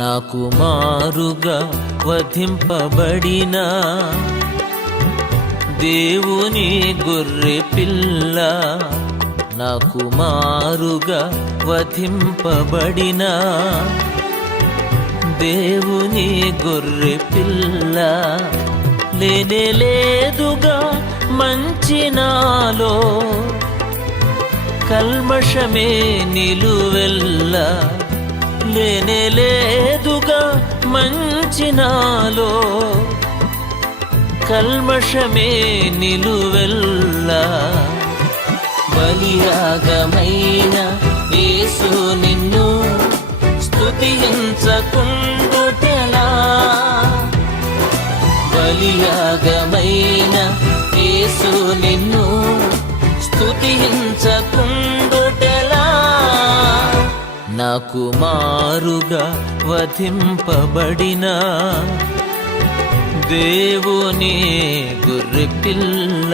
నాకు మారుగా వధింపబడిన దేవుని గొర్రె పిల్ల, నాకు మారుగా వధింపబడిన దేవుని గొర్రె పిల్ల. లేనే లేదుగా మంచి నాలో, కల్మషమే నిలువెల్ల. లేనే లేదుగా మంచి నాలో, కల్మషమే నిలువెల్ల. బలియాగమైన యేసు నిన్ను స్తుతించకుండుటెలా, బలియాగమైన యేసు నిన్ను స్తుతించకుండుటెలా. నాకు మారుగా వధింపబడిన దేవుని గొర్రె పిల్ల.